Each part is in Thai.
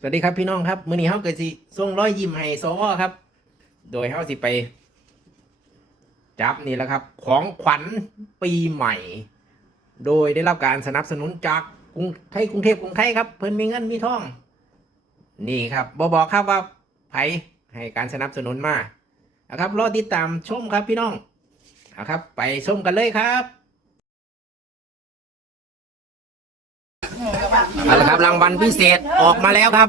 สวัสดีครับพี่น้องครับมื้อนี้เฮาก็สิส่งรอยยิ้มให้สวครับโดยเฮาสิไปจับนี่แหละครับของขวัญปีใหม่โดยได้รับการสนับสนุนจากกรุงเทพครับเพิ่นมีเงินมีทองนี่ครับบอกครับว่าไผให้การสนับสนุนมานะครับรอติดตามชมครับพี่น้องนะครับไปชมกันเลยครับเอาละครับรางวัลพิเศษออกมาแล้วครับ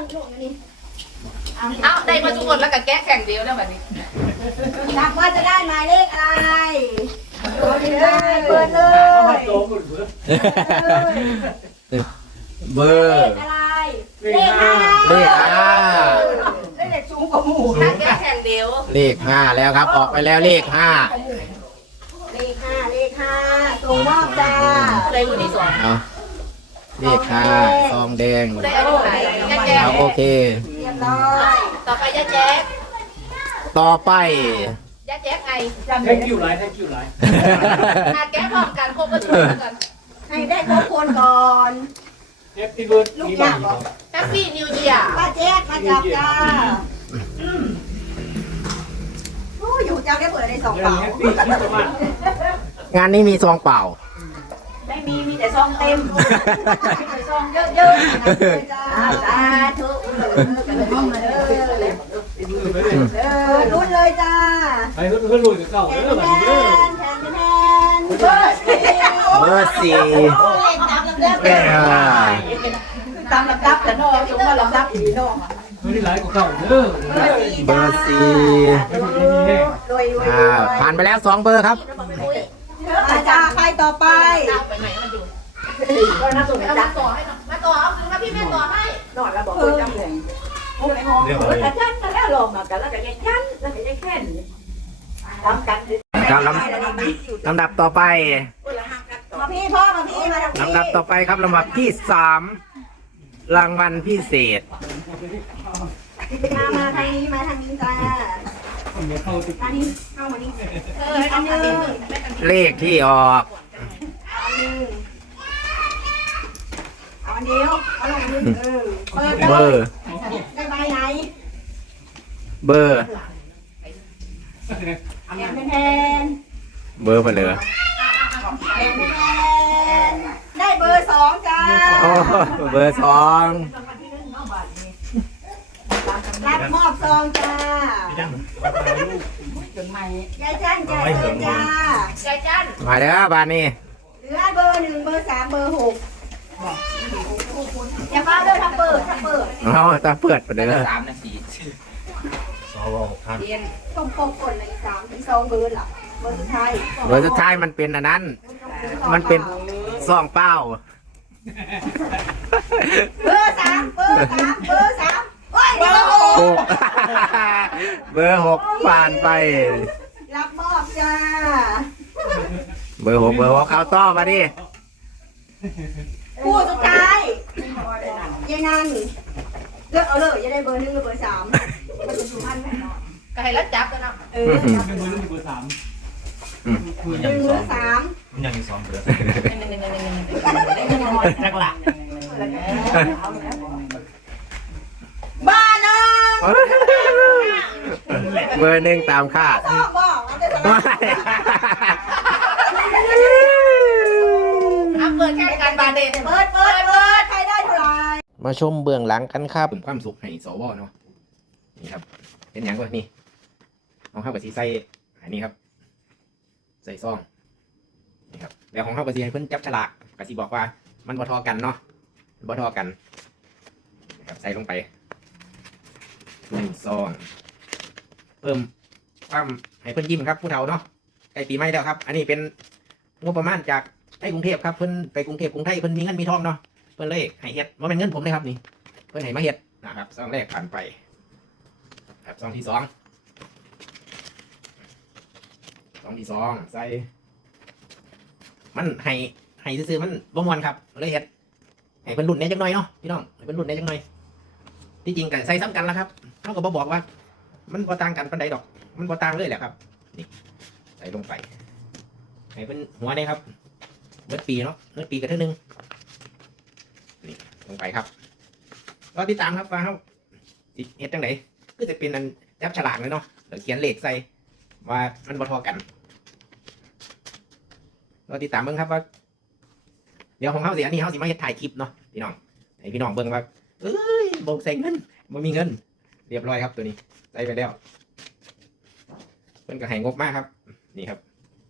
เอาได้มาทุกคนแล้วก็แก้แข่งเดียวแล้วแบบนี้ถามว่าจะได้หมายเลขอะไรเปิดเลยเปิดเลยเบอร์อะไรเลขห้าเลขห้าเลขสูงกว่าหมู่ถ้าแก้แข่งเดียวเลขห้าแล้วครับออกไปแล้วเลขห้าเลขห้าเลขห้าส่งมอบจ้าเลยมือที่สองเอาเลขห้าซองแดงได้อายุไหนย่าแจ๊เอาโอเคเรียบร้อยต่อไปย่าแจ๊กต่อไปย่าแจ๊กไง Thank you หลาย Thank you หลายถ้าแก้พร้อมกันครบก็ช่วยกันให้ได้ครบคนก่อน Happy birthday ลูกอยากบอกแฮปปี้นิวเยียร์ป้าแจ๊กมาจับจ้าโอ้อยู่เจ้าได้เปิดได้สองเดือนเป๋า Happy คิดว่างานนี้มีซองเปล่าไม่มีแต่ซองเต็มซองเยอะๆนะจ้าสาธุกันห้องมาเด้อมือไปเลยลุ้นเลยจ้าไปเพื่อนรวยกับเก่าแทเด้นอแทแบบนี้เด้อนแทนแทนเบอร์สี่เบอร์สี่เล่นตามลำดับแก่ตามลำดับแต่น้องสมว่าลำดับอีน้องไม่ได้หลายกว่าเก่าเด้อเบอร์สี่รวยรวยผ่านไปแล้ว2เบอร์ครับอาจารย์ใครต่อไปเอาไปไหนมันดูก็น่าสนเอาใจมาต่อให้มาต่อเอาคือมาพี่แม่ต่อให้นอนแล้วบอกคือจำเลยโอ้ยมองแต่ยันแล้วลงมากันแล้วก็ยันแล้วก็ยังแค่นี้ทำกันครับลำดับต่อไปมาพี่พ่อมาพี่มาลำดับต่อไปครับลำดับที่3รางวัลพิเศษมาทางนี้มาทางนี้จ้าเดี๋ยวเข้าติดทางนี้เข้ามานี่อันนึงเลขที่ออกอันนึงเอาอันเดียวเอาลงนึงเปิดเบอร์ได้ใบไหนเบอร์แทนแทนเบอร์ไปเลยแทนได้เบอร์2จ้าโอ้เบอร์2 รับมอบซองจ้า ยายจันจ้ายายจ้าใจจันมาเด้อบานนี้เหลือเบอร์1เบอร์3เบอร์6อย่าเฝ้าเด้อถ้าเปิดเอาตาเปิดไปเลยต้องปกคนใน3ถึง2เบอร์หลักเบอร์สุดท้ายเบอร์สุดท้ายมันเป็นอันนั้น มันเป็นซองเป้าเบอร์3เบอร์3เบอร์3โอ้ยเบอร์หก เบอร์6ผ่านไป 6รับมอบจ้าเบอร์6เข้าต่อมาดิคู่สุดท้ายยายนันเลือกเอาเลยจะได้เบอร์1หรือเบอร์3มันจะสุพรรณไหมก็ให้รัดจับกันเนาะเป็นเบอร์1เบอร์3 1หรือ3 ยังมี2เบอร์จักละบ้านะเบอร์1ตามคาดชอบบอกเอาแต่สบายเอาเปิดแข่งกันบาเดนเปิดใครได้เท่าไหร่มาชมเบื้องหลังกันครับเป็นความสุขให้สวเนาะนี่ครับเป็นอย่างวะนี่ของข้าวกะทิใส่อันนี้ครับ ใส่ซองนี่ครับแล้วของข้าวกะทิให้เพิ่นจับฉลากกะทิบอกว่ามันบ่ทอกันเนาะบ่ทอกันนะครับใส่ลงไป1ซองเพิ่มความให้เพิ่นยิ้มครับผู้เฒ่าเนาะใกล้ปีใหม่แล้วครับ อันนี้เป็นงบประมาณจากไอ้กรุงเทพครับเพิ่นไปกรุงเทพกรุงไทยเพิ่นมีเงินมีทองเนาะเพิ่นเลยให้เฮ็ดว่าเป็นเงินผมเลยครับนี่เพิ่นให้มาเฮ็ดนะครับซองแรกผ่านไปครับซองที่2ใส่มันให้ซื่อๆมันบ่ม่วนครับเลยเฮ็ดให้เพิ่นรุ่นได้จักหน่อยเนาะพี่น้องให้เพิ่นรุ่นได้จักหน่อยที่จริงก็ใส่ซ้ำกันแล้วครับเฮาก็บ่บอกว่า มันบ่ต่างกันปานใดดอก มันบ่ต่างเลยแหละครับนี่ใส่ลงไปให้เพิ่นหัวได้ครับเบิดปีเนาะเบิดปีกันเท่านึงนี่ลงไปครับรอติดตามครับว่าเขาสิเฮ็ดจังไดก็จะเป็นอันจับฉลากเลยเนาะแล้วเขียนเลขใส่ว่ามันบ่เทอกันรอติดตามเบิ่งครับว่าเดี๋ยวของเขาสิอันนี้เขาสิมาเฮ็ดถ่ายคลิปเนาะพี่น้องให้พี่น้องเบิ่งว่าเอ้ยบ่ใส่เงินบ่มีเงิน เรียบร้อยครับตัวนี้ใส่ไปแล้วเพิ่นก็ให้งบมากครับนี่ครับ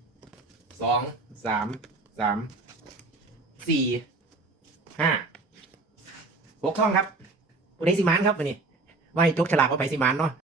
2 3 3 4 5 6 ช่องครับผู้ใดสิมานครับวันนี้ ไว้จกฉลากว่าไปสิมานเนาะ